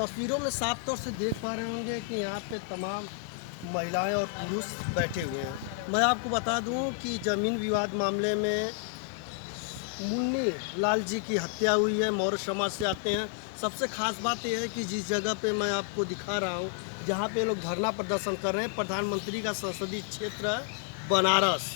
तस्वीरों में साफ तौर से देख पा रहे होंगे कि यहाँ पे तमाम महिलाएं और पुरुष बैठे हुए हैं। मैं आपको बता दूं कि ज़मीन विवाद मामले में मुन्नी लाल जी की हत्या हुई है। मौर्य समाज से आते हैं। सबसे खास बात यह है कि जिस जगह पे मैं आपको दिखा रहा हूँ, जहाँ पे लोग धरना प्रदर्शन कर रहे हैं, प्रधानमंत्री का संसदीय क्षेत्र है बनारस।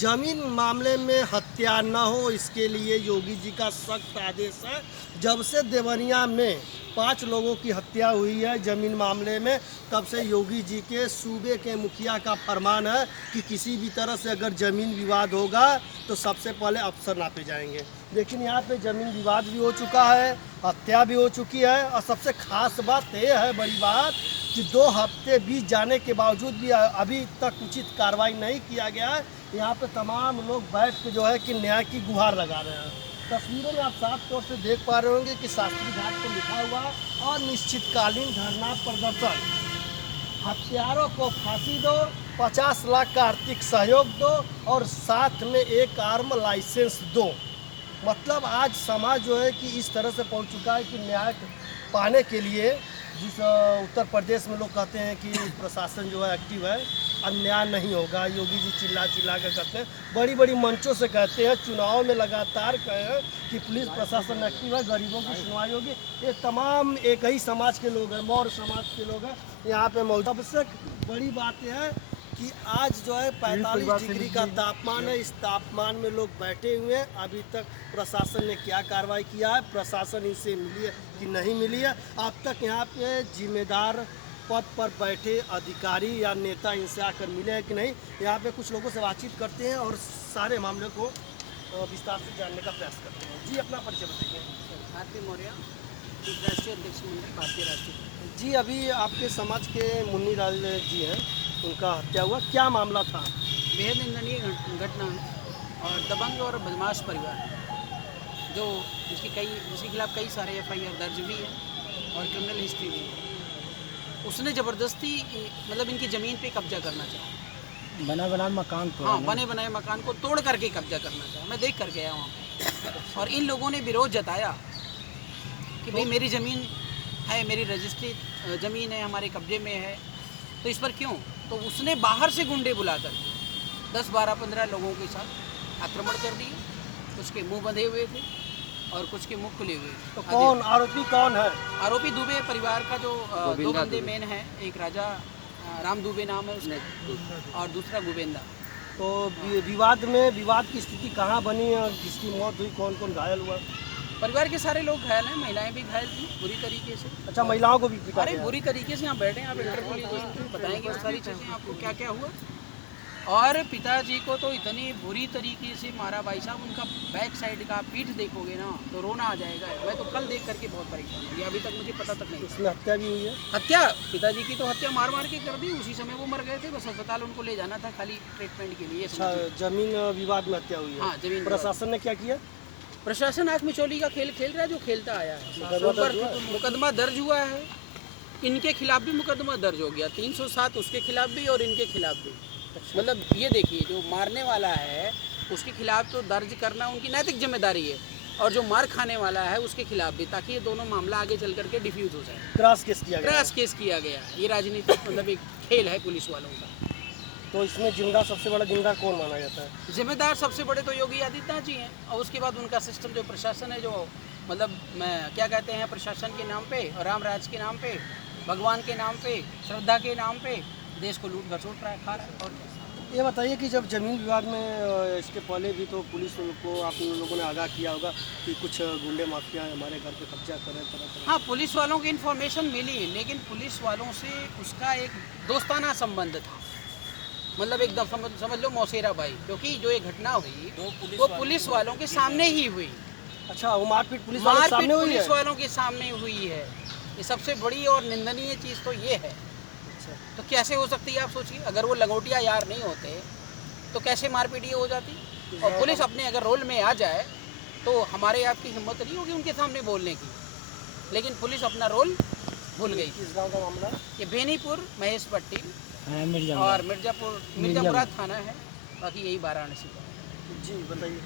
जमीन मामले में हत्या न हो, इसके लिए योगी जी का सख्त आदेश है। जब से देवरिया में 5 लोगों की हत्या हुई है जमीन मामले में, तब से योगी जी के सूबे के मुखिया का फरमान है कि किसी भी तरह से अगर ज़मीन विवाद होगा तो सबसे पहले अफसर नापे जाएंगे। लेकिन यहाँ पे ज़मीन विवाद भी हो चुका है, हत्या भी हो चुकी है, और सबसे खास बात यह है, बड़ी बात, कि 2 हफ्ते बीत जाने के बावजूद भी अभी तक उचित कार्रवाई नहीं किया गया है। यहाँ पे तमाम लोग बैठ के जो है कि न्याय की गुहार लगा रहे हैं। तस्वीरों में आप साफ तौर से देख पा रहे होंगे कि शास्त्री घाट पर लिखा हुआ अनिश्चितकालीन धरना प्रदर्शन। हत्यारों को फांसी दो, 50 लाख का आर्थिक सहयोग दो और साथ में एक आर्म लाइसेंस दो। मतलब आज समाज जो है कि इस तरह से पहुंच चुका है कि न्याय पाने के लिए, जिस उत्तर प्रदेश में लोग कहते हैं कि प्रशासन जो है एक्टिव है, अन्याय नहीं होगा, योगी जी चिल्ला चिल्ला कर कहते हैं, बड़ी बड़ी मंचों से कहते हैं, चुनाव में लगातार कहे हैं कि पुलिस प्रशासन एक्टिव है, गरीबों की सुनवाई होगी। ये तमाम एक ही समाज के लोग हैं, मौर्य समाज के लोग हैं यहाँ पे मौजूद। सबसे बड़ी बात यह है कि आज जो है 45 डिग्री का तापमान है। इस तापमान में लोग बैठे हुए हैं। अभी तक प्रशासन ने क्या कार्रवाई किया है, प्रशासन इनसे मिली है कि नहीं मिली है, अब तक यहाँ पे जिम्मेदार पद पर बैठे अधिकारी या नेता इनसे आकर मिले हैं कि नहीं, यहाँ पे कुछ लोगों से बातचीत करते हैं और सारे मामले को विस्तार से जानने का प्रयास करते हैं। जी, अपना परिचय बताइए। भारती मौर्य, राष्ट्रीय अध्यक्ष मंडल भारतीय राष्ट्रीय। जी, अभी आपके समाज के मुन्नी लाल जी हैं, उनका हत्या हुआ, क्या मामला था? बेहद निंदनीय घटना है और दबंग और बदमाश परिवार जो जिसके खिलाफ कई सारे FIR दर्ज भी है और क्रिमिनल हिस्ट्री भी है। उसने ज़बरदस्ती मतलब इनकी ज़मीन पे कब्जा करना चाहा, बना बनाए मकान को, हाँ, बने बनाए मकान को तोड़ करके कब्जा करना चाहा। मैं देख कर गया वहाँ पे और इन लोगों ने विरोध जताया कि भाई मेरी ज़मीन है, मेरी रजिस्ट्री ज़मीन है, हमारे कब्जे में है, तो इस पर क्यों? तो उसने बाहर से गुंडे बुलाकर 10, 12, 15 लोगों के साथ आक्रमण कर दिए। कुछ के मुंह बंधे हुए थे और कुछ के मुंह खुले हुए थे। तो कौन आरोपी कौन है? आरोपी दुबे परिवार का जो 2 बंदे मेन हैं, एक राजा राम दुबे नाम है उसका और दूसरा गोविंदा। तो विवाद की स्थिति कहाँ बनी और किसकी मौत हुई, कौन कौन घायल हुआ? परिवार के सारे लोग घायल हैं, महिलाएं भी घायल थी बुरी तरीके से। अच्छा, महिलाओं को भी पीटा अरे गया? बुरी तरीके से यहाँ बैठे हैं, आप इंटरव्यू लीजिए, बताएंगे सारी चीज़ें आपको क्या क्या हुआ। और पिताजी को तो इतनी बुरी तरीके से मारा भाई साहब, उनका बैक साइड का पीठ देखोगे ना तो रोना आ जाएगा। मैं तो कल देख करके बहुत परेशान हूँ, ये अभी तक मुझे पता तक नहीं। इसमें हत्या भी हुई है? हत्या पिताजी की तो हत्या मार मार के कर दी, उसी समय वो मर गए थे, बस अस्पताल उनको ले जाना था खाली ट्रीटमेंट के लिए। अच्छा, जमीन विवाद में हत्या हुई है। हाँ, जमीन प्रशासन ने क्या किया? प्रशासन आँख मिचौली का खेल खेल रहा है, जो खेलता आया है। मुकदमा दर्ज हुआ है, इनके खिलाफ भी मुकदमा दर्ज हो गया, 307 उसके खिलाफ भी और इनके खिलाफ भी। मतलब ये देखिए, जो मारने वाला है उसके खिलाफ तो दर्ज करना उनकी नैतिक जिम्मेदारी है, और जो मार खाने वाला है उसके खिलाफ भी, ताकि ये दोनों मामला आगे चल करके डिफ्यूज हो जाए। क्रॉस केस किया गया? क्रॉस केस किया गया है। ये राजनीतिक मतलब एक खेल है पुलिस वालों का। तो इसमें जिम्मेदार, सबसे बड़ा जिम्मेदार कौन माना जाता है? जिम्मेदार सबसे बड़े तो योगी आदित्यनाथ जी हैं, और उसके बाद उनका सिस्टम जो प्रशासन है, जो मतलब क्या कहते हैं, प्रशासन के नाम पे और राम राज के नाम पे, भगवान के नाम पे, श्रद्धा के नाम पे देश को लूट घसोट रहा है, खा रहा है। और ये बताइए कि जब जमीन विवाद में इसके पहले भी तो पुलिस को आप लोगों ने आगाह किया होगा कि कुछ गुंडे माफिया हमारे घर पे कब्जा करें, तरह। हाँ, पुलिस वालों की इन्फॉर्मेशन मिली, लेकिन पुलिस वालों से उसका एक दोस्ताना संबंध था। मतलब एकदम समझ लो मौसेरा भाई, क्योंकि जो ये घटना हुई वो पुलिस वालों के सामने ही हुई। अच्छा, वो मारपीट पुलिस वालों के सामने हुई है? पुलिस वालों के सामने हुई है। ये सबसे बड़ी और निंदनीय चीज़ तो ये है। तो कैसे हो सकती है आप सोचिए, अगर वो लंगोटिया यार नहीं होते तो कैसे मारपीट ये हो जाती। और पुलिस अपने अगर रोल में आ जाए तो हमारे आपकी हिम्मत नहीं होगी उनके सामने बोलने की, लेकिन पुलिस अपना रोल भूल गई। किस गांव का मामला? ये बेनीपुर महेश पट्टी मिर्जापुर और मिर्जापुरा थाना है, बाकी यही वाराणसी का। जी, बताइए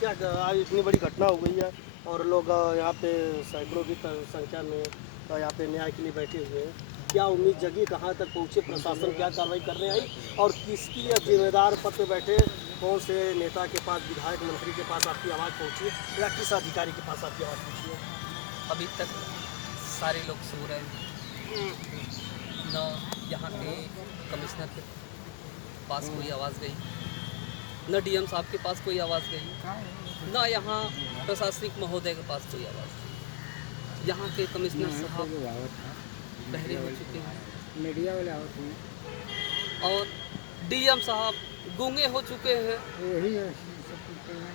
क्या आज इतनी बड़ी घटना हो गई है और लोग यहाँ पे सैकड़ों की संख्या में तो यहाँ पे न्याय के लिए बैठे हुए हैं। क्या उम्मीद जगी, कहाँ तक पहुँचे प्रशासन, क्या कार्रवाई करने आई और किसकी जिम्मेदार पद पे बैठे, कौन से नेता के पास, विधायक मंत्री के पास आपकी आवाज़ पहुँची या किस अधिकारी के पास आपकी आवाज़ पहुँची है? अभी तक सारे लोग सो रहे हैं, न यहाँ के कमिश्नर के पास कोई आवाज़ गई, न डीएम साहब के पास कोई आवाज़ गई, न यहाँ प्रशासनिक महोदय के पास कोई आवाज़ गई। यहाँ के कमिश्नर साहब बहरे हो चुके हैं, मीडिया वाले आवत हैं, और डीएम साहब गूंगे हो चुके हैं, यही है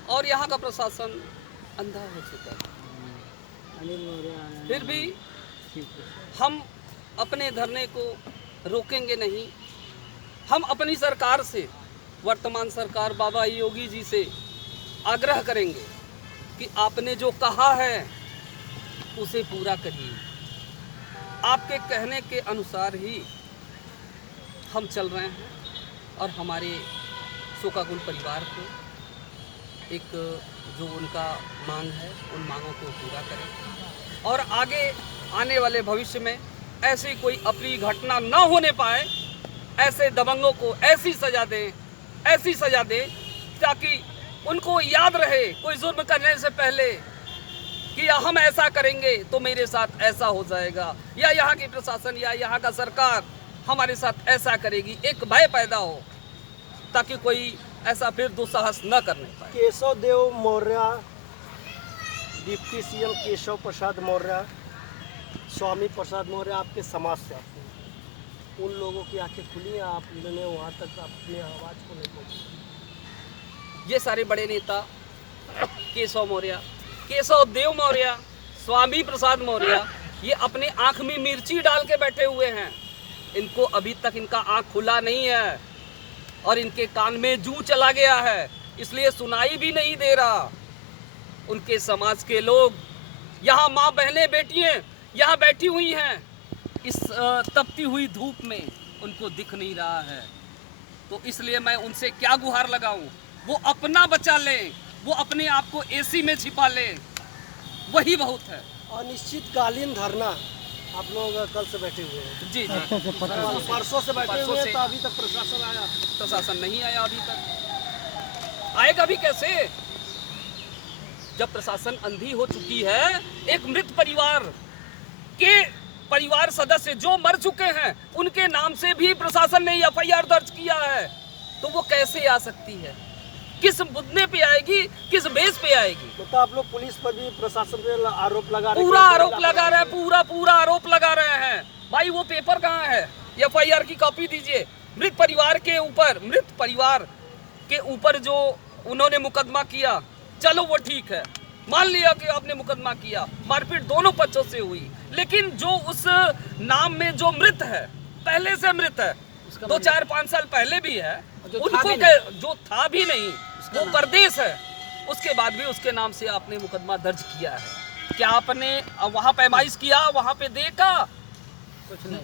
और यहाँ का प्रशासन अंधा हो चुका है। अनिल मौर्य आए हैं। फिर भी हम अपने धरने को रोकेंगे नहीं। हम अपनी सरकार से, वर्तमान सरकार बाबा योगी जी से आग्रह करेंगे कि आपने जो कहा है उसे पूरा करिए। आपके कहने के अनुसार ही हम चल रहे हैं और हमारे शोकाकुल परिवार को एक जो उनका मांग है उन मांगों को पूरा करें और आगे आने वाले भविष्य में ऐसी कोई अप्रिय घटना न होने पाए। ऐसे दबंगों को ऐसी सज़ा दें ताकि उनको याद रहे कोई जुर्म करने से पहले कि हम ऐसा करेंगे तो मेरे साथ ऐसा हो जाएगा, या यहाँ की प्रशासन या यहाँ का सरकार हमारे साथ ऐसा करेगी। एक भय पैदा हो ताकि कोई ऐसा फिर दुस्साहस न करने पाए। केशव देव मौर्य, डिप्टी सीएम केशव प्रसाद मौर्य, स्वामी प्रसाद मौर्य आपके समाज से आते हैं, उन लोगों की आंखें खुली हैं, आपने वहाँ तक अपनी आवाज़ को नहीं पहुँची। ये सारे बड़े नेता केशव मौर्य, केशव देव मौर्य, स्वामी प्रसाद मौर्य, ये अपने आंख में मिर्ची डाल के बैठे हुए हैं। इनको अभी तक इनका आंख खुला नहीं है और इनके कान में जूं चला गया है, इसलिए सुनाई भी नहीं दे रहा। उनके समाज के लोग, यहाँ माँ बहनें बेटियां यहाँ बैठी हुई हैं, इस तपती हुई धूप में उनको दिख नहीं रहा है। तो इसलिए मैं उनसे क्या गुहार लगाऊं, वो अपना बचा लें, वो अपने आप को एसी में छिपा लें, वही बहुत है। अनिश्चितकालीन धरना आप लोग कल से बैठे हुए हैं? जी जी, परसों से बैठे हुए हैं, तो अभी तक प्रशासन आया? प्रशासन नहीं आया अभी तक। आएगा भी कैसे जब प्रशासन अंधी हो चुकी है। एक मृत परिवार के परिवार सदस्य जो मर चुके हैं उनके नाम से भी प्रशासन ने एफआईआर दर्ज किया है, तो वो कैसे आ सकती है? किस मुद्दे पे आएगी, किस बेस पे आएगी? तो आप लोग पुलिस पर भी, प्रशासन पे आरोप लगा रहे हैं? पूरा आरोप लगा रहे हैं, पूरा आरोप लगा रहे हैं। भाई वो पेपर कहाँ है? एफआईआर की कॉपी दीजिए। मृत परिवार के ऊपर जो उन्होंने मुकदमा किया, चलो वो ठीक है, मान लिया कि आपने मुकदमा किया, मारपीट दोनों पक्षों से हुई, लेकिन जो उस नाम में जो मृत है, पहले से मृत है, 2, 4, 5 साल पहले भी है, उनको जो था भी नहीं, वो परदेश है, उसके बाद भी उसके नाम से आपने मुकदमा दर्ज किया है। क्या आपने वहाँ पैमाइश किया, वहाँ पे देखा? कुछ नहीं।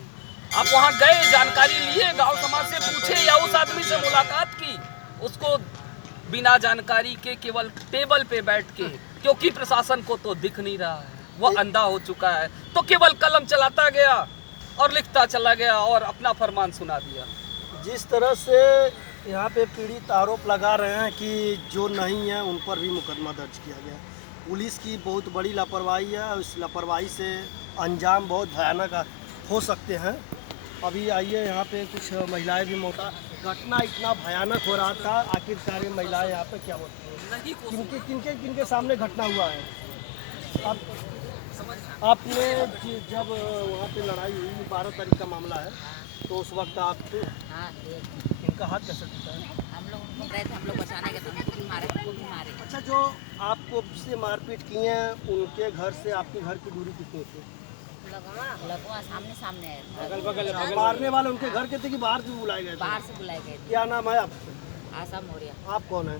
आप वहाँ गए, जानकारी लिए, गांव समाज से पूछे या उस आदमी से मुलाकात की? उसको बिना जानकारी के केवल टेबल पे बैठ के, क्योंकि प्रशासन को तो दिख नहीं रहा है, वो अंधा हो चुका है, तो केवल कलम चलाता गया और लिखता चला गया और अपना फरमान सुना दिया। जिस तरह से यहाँ पे पीड़ित आरोप लगा रहे हैं कि जो नहीं है उन पर भी मुकदमा दर्ज किया गया। पुलिस की बहुत बड़ी लापरवाही है, उस लापरवाही से अंजाम बहुत भयानक हो सकते हैं। अभी आइए, यहाँ पे कुछ महिलाएं भी घटना इतना भयानक हो रहा था, आखिरकार ये महिलाएं यहाँ पे क्या होती हैं, किनके सामने घटना हुआ है? आपने जब वहाँ पे लड़ाई हुई, 12 तारीख का मामला है, तो उस वक्त आप हाँ, इनका हाथ कैसे टूटा है? हम लोग उनको गए थे, हम लोग बचाने गए थे, उनको भी मारे। अच्छा, जो आपको से मारपीट किए हैं, उनके घर से आपके घर की दूरी कितनी थी? लगवा सामने है। मारने वाले उनके घर के थे कि बाहर से बुलाए गए थे? बाहर से बुलाए गए थे। क्या नाम है आपका? आशा मौर्य। आप कौन है?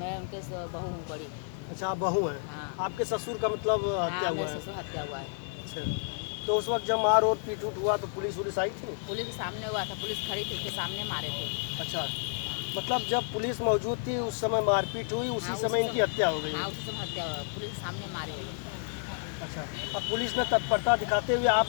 मैं उनके बहू हूँ बड़ी। अच्छा, आप बहू हैं। हाँ। आपके ससुर का मतलब हत्या हाँ, हुआ मेरे है? ससुर हत्या हुआ है। अच्छा, तो उस वक्त जब मार और पीट उठ हुआ तो पुलिस आई थी? पुलिस के सामने हुआ था, पुलिस खड़ी थी, उसके सामने मारे थे। अच्छा, मतलब जब पुलिस मौजूद थी उस समय मारपीट हुई, उसी हाँ, समय इनकी हत्या हो गई? हाँ, उसी समय हत्या हुआ, पुलिस के सामने मारे हुए। अच्छा, अब पुलिस ने तत्परता दिखाते हुए आप